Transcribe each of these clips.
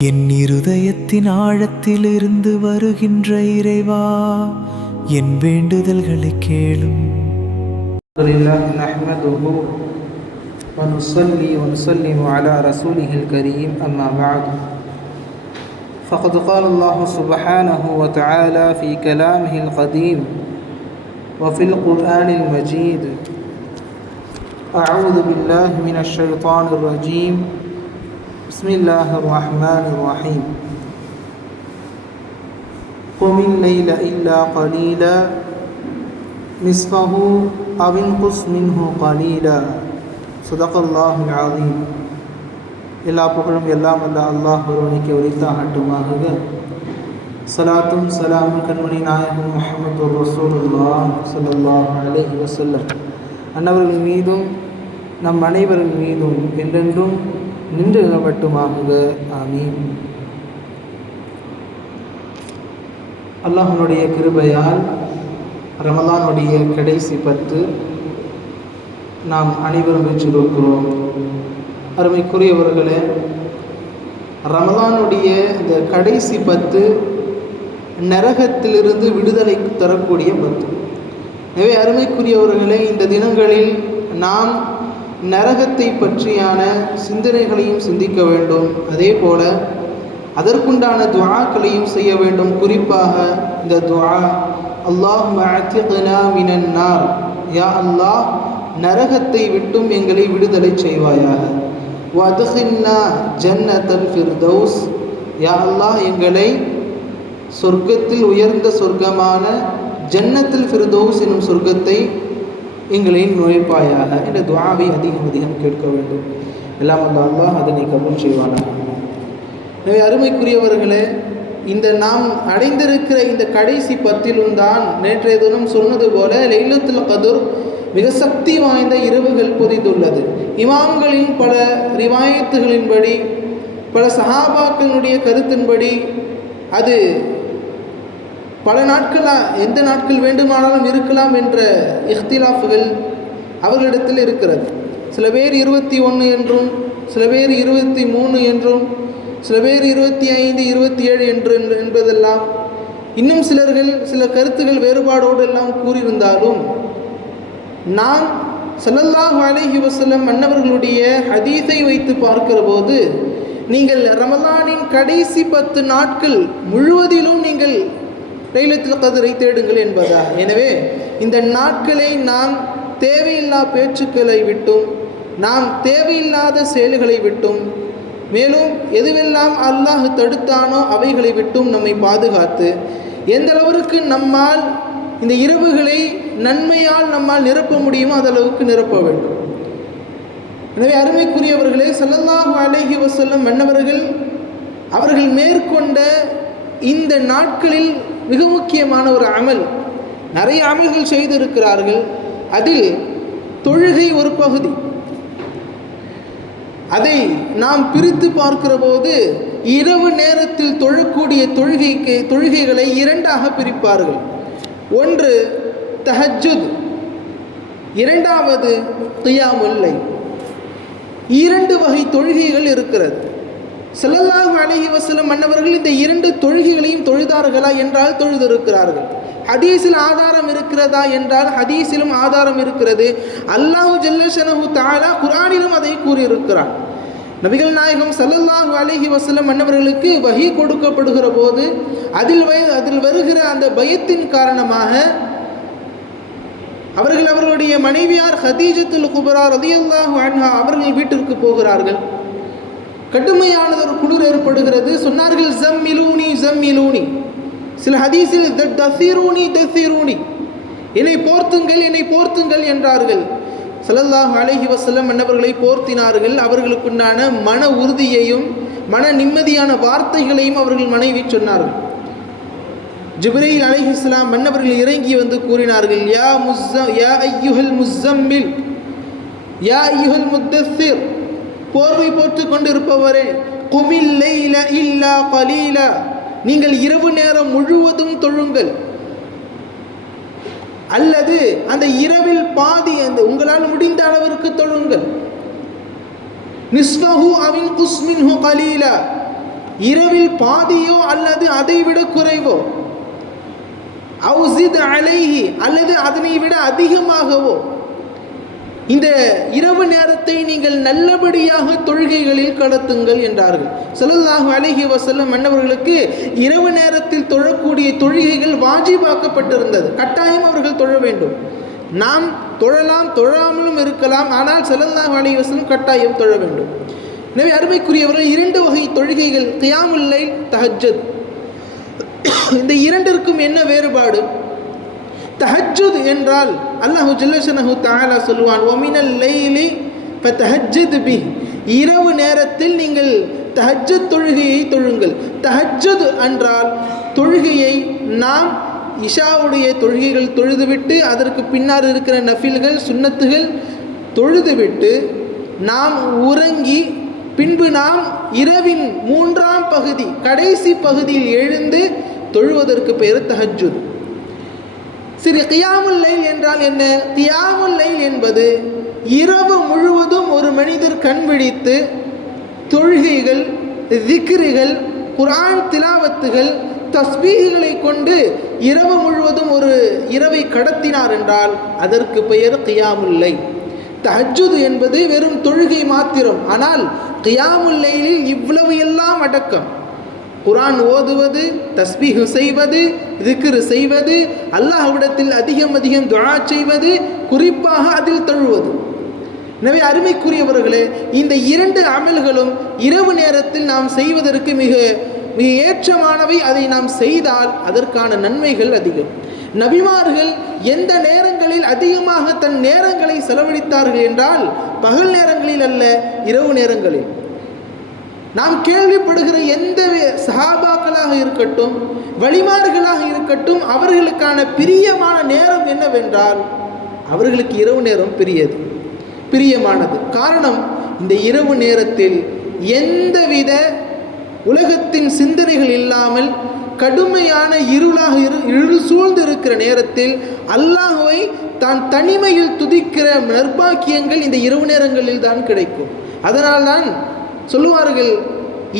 என் இருதயத்தின் ஆழத்திலிருந்து வருகின்ற இறைவா, என் வேண்டுதல்களை கேளும். நஹ்மதுஹு வ நுஸல்லி வ நுஸல்லிமு அலா ரசூலிஹில் கரீம். அம்மா பஅத். ஃபகத் கால அல்லாஹு சுப்ஹானஹு வ தஆலா ஃபீ கலாமிஹில் கதீம் வ ஃபில் குர்ஆனில் மஜீத். அஊது பில்லாஹி மினஷ் ஷைத்தானிர் ரஜீம். பிஸ்மில்லாஹிர் ரஹ்மானிர் ரஹீம். குமில் லைல இல்லா கலீலா நிஸ்ஃபஹு அவ் இன்குஸ் மின்ஹு கலீலா. ஸதகல்லாஹுல் அஸீம். எல்லா புகழும் எல்லாம் வல்ல அல்லாஹ் ஒருவனுக்கு உரித்தாகட்டுமாக. ஸலாத்தும் ஸலாமும் கண்மணி நாயகம் முஹம்மது ரசூலுல்லாஹ் ஸல்லல்லாஹு அலைஹி வஸல்லம் அன்னவர்கள் மீதும் நம் அனைவரின் மீதும் என்றென்றும் நின்று நிலவட்டுமாக. ஆமீன். அல்லாஹ்வுடைய கிருபையால் ரமலானுடைய கடைசி 10 நாம் அனைவரும் பெற்றிருக்கிறோம். அருமைக்குரியவர்களே, ரமலானுடைய இந்த கடைசி 10 நரகத்திலிருந்து விடுதலை தரக்கூடிய 10. எனவே அருமைக்குரியவர்களே, இந்த தினங்களில் நாம் நரகத்தை பற்றியான சிந்தனைகளையும் சிந்திக்க வேண்டும். அதே போல அதற்குண்டான துஆக்களையும் செய்ய வேண்டும். குறிப்பாக இந்த துஆ, அல்லாஹும்ம அத்திக்னா மினன் நார், யா அல்லாஹ் நரகத்தை விட்டும் எங்களை விடுதலை செய்வாயாக. வ அத்கில்னா ஜன்னத்தல் ஃபிர்தௌஸ், யா அல்லாஹ் எங்களை சொர்க்கத்தில் உயர்ந்த சொர்க்கமான ஜன்னத்துல் ஃபிர்தௌஸ் எனும் சொர்க்கத்தை எங்களை நுழைப்பாயாக என்ற துஆவை அதிகம் கேட்க வேண்டும். எல்லாம் அல்லாஹ் அதனை கபூல் செய்வானாக. எனவே அருமைக்குரியவர்களே, இந்த நாம் அடைந்திருக்கிற இந்த கடைசி 10 தான் நேற்றைய தினம் சொன்னது போல லைலத்துல் கத்ர் மிக சக்தி வாய்ந்த இரவுகள் பொதிந்துள்ளது. இமாம்களின் பல ரிவாயத்துகளின்படி, பல சஹாபாக்களுடைய கருத்தின்படி அது பல நாட்களாக எந்த நாட்கள் வேண்டுமானாலும் இருக்கலாம் என்ற இஃப்திலாஃபுகள் அவர்களிடத்தில் இருக்கிறது. சில பேர் 21 என்றும், சில பேர் 23 என்றும், சில பேர் 25, 27 என்பதெல்லாம், இன்னும் சிலர்கள் சில கருத்துகள் வேறுபாடோடு எல்லாம் கூறியிருந்தாலும், நாம் ஸல்லல்லாஹு அலைஹி வஸல்லம் அன்னவர்களுடைய ஹதீஸை வைத்து பார்க்கிற போது, நீங்கள் ரமலானின் கடைசி 10 நாட்கள் முழுவதிலும் நீங்கள் லைலத்துல் கத்ரை தேடுங்கள் என்பதாக. எனவே இந்த நாட்களை நாம் தேவையில்லா பேச்சுக்களை விட்டும், நாம் தேவையில்லாத செயல்களை விட்டும், மேலும் எதுவெல்லாம் அல்லாஹ் தடுத்தானோ அவைகளை விட்டும் நம்மை பாதுகாத்து, எந்த அளவிற்கு நம்மால் இந்த இரவுகளை நன்மையால் நம்மால் நிரப்ப முடியுமோ அதளவுக்கு நிரப்ப வேண்டும். எனவே அருமைக்குரியவர்களே, ஸல்லல்லாஹு அலைஹி வஸல்லம் மன்னவர்கள் அவர்கள் மேற்கொண்ட இந்த நாட்களில் மிக முக்கியமான ஒரு அமல், நிறைய அமல்கள் செய்திருக்கிறார்கள். அதில் தொழுகை ஒரு பகுதி. அதை நாம் பிரித்து பார்க்கிற போது இரவு நேரத்தில் தொழக்கூடிய தொழுகைகளை 2ஆக பிரிப்பார்கள். ஒன்று தஹஜ்ஜுத், இரண்டாவது கியாமுல் லைல். 2 வகை தொழுகைகள் இருக்கிறது. ஸல்லல்லாஹு அலைஹி வஸல்லம் அன்னவர்கள் இந்த 2 தொழுகைகளையும் தொழுதார்களா என்றால் தொழுதிருக்கிறார்கள். ஹதீஸில் ஆதாரம் இருக்கிறதா என்றால் ஹதீஸிலும் ஆதாரம் இருக்கிறது. அல்லாஹு ஜல்ல ஷனஹு தஆலா குர்ஆனிலும் அதை கூறியிருக்கிறார். நபிகள் நாயகம் ஸல்லல்லாஹு அலைஹி வஸல்லம் அன்னவர்களுக்கு வஹி கொடுக்கப்படுகிற போது அதில் வருகிற அந்த பயத்தின் காரணமாக அவர்களுடைய மனைவியார் ஹதீஜத்துல் குப்ரா ரலியல்லாஹு அன்ஹா அவர்கள் வீட்டிற்கு போகிறார்கள். கடுமையானது ஒரு குளிர் ஏற்படுகிறது. சொன்னார்கள், ஜம்மிலூனி ஜம்மிலூனி. சில ஹதீஸில் தஸீரூனி தஸீரூனி, என்னை போர்த்துங்கள் என்றார்கள். ஸல்லல்லாஹு அலைஹி வஸல்லம் அன்னவர்களை போர்த்தினார்கள். அவர்களுக்குண்டான மன உறுதியையும் மன நிம்மதியான வார்த்தைகளையும் அவர்கள் மனைவி சொன்னார்கள். ஜிப்ரீல் அலைஹிஸ்ஸலாம் அன்னவர்கள் இறங்கி வந்து கூறினார்கள், யா அய்யுஹல் முஸம்மில், யா அய்யுஹல் முத்தஸிர், போர்வை போட்டுக் கொண்டிருப்பவரே, குமில் லைல இல்லா கலீலா, நீங்கள் இரவு நேரம் முழுவதும் தொழுங்கள், அல்லது அந்த இரவில் பாதி உங்களால் முடிந்த அளவிற்கு தொழுங்கள். நிஸ்ஃபஹு அவ் இன்குஸ் மின்ஹு கலீலா, இரவில் பாதியோ அல்லது அதைவிட குறைவோ, அவுசித் அலைஹி அல்லது அதனை விட அதிகமாகவோ இந்த இரவு நேரத்தை நீங்கள் நல்லபடியாக தொழுகைகளில் கடத்துங்கள் என்றார்கள். ஸல்லல்லாஹு அலைஹி வஸல்லம் மன்னவர்களுக்கு இரவு நேரத்தில் தொழக்கூடிய தொழுகைகள் வாஜிபாக்கப்பட்டிருந்தது. கட்டாயம் அவர்கள் தொழ வேண்டும். நாம் தொழலாம், தொழாமலும் இருக்கலாம். ஆனால் ஸல்லல்லாஹு அலைஹி வஸல்லம் கட்டாயம் தொழ வேண்டும். எனவே அருமைக்குரியவர்கள், 2 வகை தொழுகைகள், கியாமுல் லைல், தஹஜ்ஜுத். இந்த இரண்டிற்கும் என்ன வேறுபாடு? தஹஜ்ஜுத் என்றால் அல்லாஹு ஜல்லஷனஹு தஆலா சொல்வான், வமினல் லைலி ஃபதஹஜ்ஜத் பிஹி, இரவு நேரத்தில் நீங்கள் தஹஜ்ஜத் தொழுகையை தொழுங்கள். தஹஜ்ஜுத் என்றால் தொழுகையை நாம் இஷாவுடைய தொழுகைகள் தொழுதுவிட்டு அதற்கு பின்னால் இருக்கிற நஃபில்கள் சுன்னத்துகள் தொழுதுவிட்டு நாம் உறங்கி பின்பு நாம் இரவின் 3ஆம் பகுதி கடைசி பகுதியில் எழுந்து தொழுவதற்கு பெயர் தஹஜ்ஜுத். சரி, கியாமுல் லைல் என்றால் என்ன? கியாமுல் லைல் என்பது இரவு முழுவதும் ஒரு மனிதர் கண் விழித்து தொழுகைகள், திக்ருகள், குர்ஆன் திலாவத்துகள், தஸ்பீஹ்களை கொண்டு இரவு முழுவதும் ஒரு இரவை கடத்தினார் என்றால் அதற்கு பெயர் கியாமுல் லைல். தஹஜ்ஜுத் என்பது வெறும் தொழுகை மாத்திரம். ஆனால் கியாமுல் லைலில் இவ்வளவு எல்லாம் அடக்கம். குர்ஆன் ஓதுவது, தஸ்பீஹ் செய்வது, திக்ர் செய்வது, அல்லாஹ்விடத்தில் அதிகம் துஆ செய்வது, குறிப்பாக அதில் தொழுவது. எனவே அருமைக்குரியவர்களே, இந்த 2 அமல்களும் இரவு நேரத்தில் நாம் செய்வதற்கு மிக ஏற்றமானவை. அதை நாம் செய்தால் அதற்கான நன்மைகள் அதிகம். நபிமார்கள் எந்த நேரங்களில் அதிகமாக தன் நேரங்களை செலவழித்தார்கள் என்றால் பகல் நேரங்களில் அல்ல, இரவு நேரங்களில். நாம் கேள்விப்படுகிற எந்த சஹாபாக்களாக இருக்கட்டும், வலிமார்களாக இருக்கட்டும், அவர்களுக்கான பிரியமான நேரம் என்னவென்றால் அவர்களுக்கு இரவு நேரம் பிரியமானது. காரணம், இந்த இரவு நேரத்தில் எந்தவித உலகத்தின் சிந்தனைகள் இல்லாமல் கடுமையான இருள் சூழ்ந்து இருக்கிற நேரத்தில் அல்லாஹ்வை தான் தனிமையில் துதிக்கிற நற்பாக்கியங்கள் இந்த இரவு நேரங்களில் தான் கிடைக்கும். அதனால்தான் சொல்லுவார்கள்,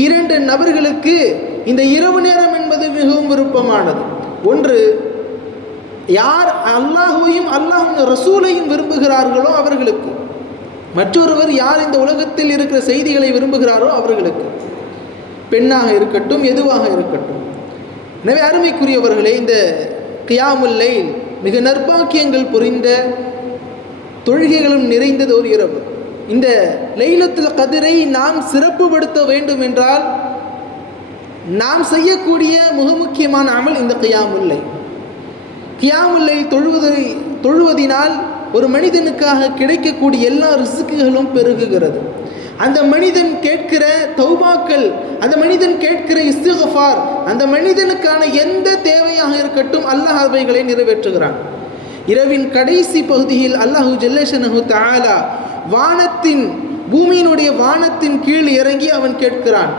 2 நபர்களுக்கு இந்த இரவு நேரம் என்பது மிகவும் விருப்பமானது. ஒன்று, யார் அல்லாஹ்வையும் அல்லாஹ்வின் ரசூலையும் விரும்புகிறார்களோ அவர்களுக்கு. மற்றொருவர் யார் இந்த உலகத்தில் இருக்கிற செய்திகளை விரும்புகிறாரோ அவர்களுக்கு. பெண்ணாக இருக்கட்டும், எதுவாக இருக்கட்டும். எனவே அருமைக்குரியவர்களே, இந்த கியாமுல் லைல் மிக நற்பாக்கியங்கள் புரிந்த தொழுகைகளும் நிறைந்தது ஒரு இரவு. இந்த லைலத்துல் கத்ரை நாம் சிறப்புப்படுத்த வேண்டும் என்றால் நாம் செய்யக்கூடிய மிக முக்கியமான அமல் இந்த கியாமுல் லைல். கியாமுல் லைல் தொழுவதினால் ஒரு மனிதனுக்காக கிடைக்கக்கூடிய எல்லா ரிஸ்க்குகளும் பெருகுகிறது. அந்த மனிதன் கேட்கிற தௌபாக்கள், அந்த மனிதன் கேட்கிற இஸ்திக்ஃபார், அந்த மனிதனுக்கான எந்த தேவையாக இருக்கட்டும் அல்லாஹ் அவைகளை நிறைவேற்றுகிறான். இரவின் கடைசி பகுதியில் அல்லாஹு ஜல்லஷனஹு தஆலா பூமியினுடைய வானத்தின் கீழ் இறங்கி அவன் கேட்கிறான்,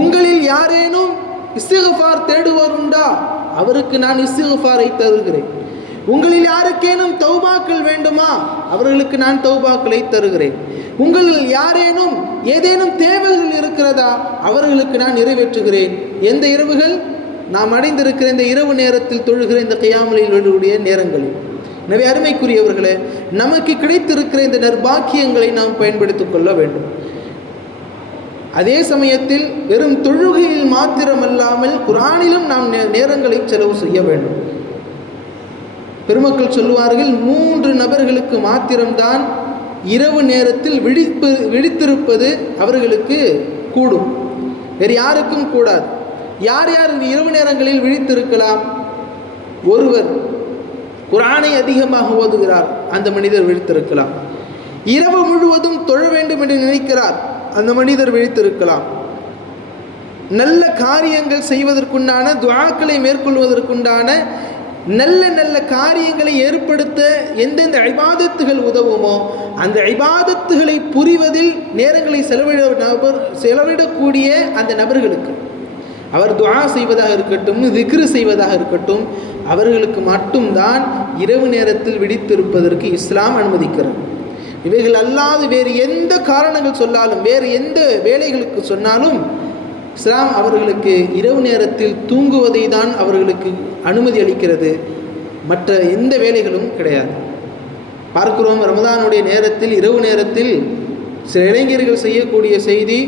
உங்களில் யாரேனும் இஸ்திக்ஃபார் தேடுவார் உண்டா? அவருக்கு நான் இஸ்திக்ஃபாரை தருகிறேன். உங்களில் யாருக்கேனும் தௌபாக்கள் வேண்டுமா? அவர்களுக்கு நான் தௌபாக்களை தருகிறேன். உங்களில் யாரேனும் ஏதேனும் தேவைகள் இருக்கிறதா? அவர்களுக்கு நான் நிறைவேற்றுகிறேன். எந்த இரவுகள்? நாம் அடைந்திருக்கிற இந்த இரவு நேரத்தில் தொழுகிற இந்த கியாமுல் லைலுடைய நேரங்களில். எனவே அருமைக்குரியவர்களே, நமக்கு கிடைத்திருக்கிற இந்த நற்பாக்கியங்களை நாம் பயன்படுத்திக் கொள்ள வேண்டும். அதே சமயத்தில் வெறும் தொழுகையில் மாத்திரமல்லாமல் குர்ஆனிலும் நாம் நேரங்களை செலவு செய்ய வேண்டும். பெருமக்கள் சொல்லுவார்கள், 3 நபர்களுக்கு மாத்திரம்தான் இரவு நேரத்தில் விழித்திருப்பது அவர்களுக்கு கூடும், வேறு யாருக்கும் கூடாது. யார் யார் இரவு நேரங்களில் விழித்திருக்கலாம்? ஒருவர் குர்ஆனை அதிகமாக ஓதுகிறார், அந்த மனிதர் விழித்திருக்கலாம். இரவு முழுவதும் தொழ வேண்டும் என்று நினைக்கிறார், அந்த மனிதர் விழித்திருக்கலாம். நல்ல காரியங்கள் செய்வதற்குண்டான, துஆக்களை மேற்கொள்வதற்குண்டான நல்ல காரியங்களை ஏற்படுத்த எந்தெந்த இபாதத்துகள் உதவுமோ அந்த இபாதத்துகளை புரிவதில் நேரங்களை செலவிடக்கூடிய அந்த நபர்களுக்கு, அவர் துஆ செய்வதாக இருக்கட்டும், திக்ர் செய்வதாக இருக்கட்டும், அவர்களுக்கு மட்டும்தான் இரவு நேரத்தில் விழித்திருப்பதற்கு இஸ்லாம் அனுமதிக்கிறது. இவைகள் அல்லாது வேறு எந்த காரணங்கள் சொன்னாலும், வேறு எந்த வேலைகளுக்கு சொன்னாலும் இஸ்லாம் அவர்களுக்கு இரவு நேரத்தில் தூங்குவதை தான் அவர்களுக்கு அனுமதி அளிக்கிறது, மற்ற எந்த வேலைகளும் கிடையாது. பார்க்கிறோம், ரமதானுடைய நேரத்தில் இரவு நேரத்தில் சில இளைஞர்கள் செய்யக்கூடிய செய்தி,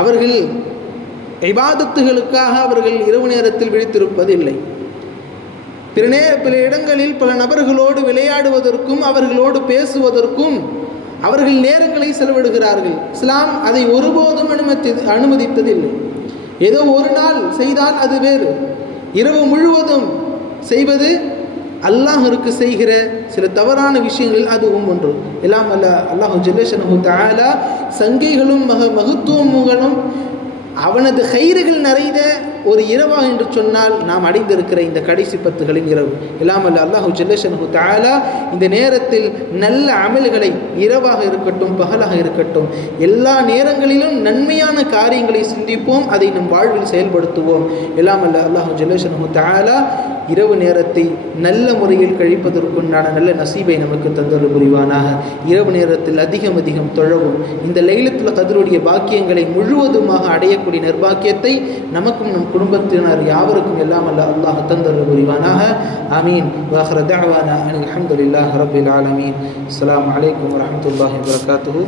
அவர்கள் இபாதத்துகளுக்காக அவர்கள் இரவு நேரத்தில் விழித்திருப்பதில்லை. பிற இடங்களில் பல நபர்களோடு விளையாடுவதற்கும் அவர்களோடு பேசுவதற்கும் அவர்கள் நேரங்களை செலவிடுகிறார்கள். இஸ்லாம் அதை ஒருபோதும் அனுமதித்ததில்லை. ஏதோ ஒரு நாள் செய்தால் அது வேறு, இரவு முழுவதும் செய்வது அல்லாஹ்விற்கு செய்கிற சில தவறான விஷயங்கள் அதுவும் ஒன்று. எல்லாம் அல்லாஹ் ஜல்ல ஷஅனுஹு தஆலா சங்கைகளும் மகத்துவங்களும் அவனது கைறுகள் நிறைந்த ஒரு இரவா என்று சொன்னால் நாம் அடைந்திருக்கிற இந்த கடைசி 10களின் இரவு. எல்லாம் அல்லாஹ் ஜல்ல ஷஅனுஹு தஆலா இந்த நேரத்தில் நல்ல அமல்களை, இரவாக இருக்கட்டும் பகலாக இருக்கட்டும், எல்லா நேரங்களிலும் நன்மையான காரியங்களை சிந்திப்போம், அதை நம் வாழ்வில் செயல்படுத்துவோம். எல்லாம் அல்லாஹ் ஜல்ல ஷஅனுஹு தஆலா இரவு நேரத்தை நல்ல முறையில் கழிப்பதற்குண்டான நல்ல நசீபை நமக்கு தந்தருள் புரிவானாக. இரவு நேரத்தில் அதிகம் அதிகம் தொழவும், இந்த லைலத்துல் கத்ருடைய பாக்கியங்களை முழுவதுமாக அடையக்கூடிய நிர்பாக்கியத்தை நமக்கும் நம் குடும்பத்தினர் யாவருக்கும் எல்லாம் அல்லாஹ் தந்தருள் புரிவானாக. ஆமீன். வாஹிரு தஅவானா அல்ஹம்துலில்லாஹி ரப்பில் ஆலமீன். அஸ்ஸலாமு அலைக்கும் வரஹ்மத்துல்லாஹி வபரகாத்துஹு.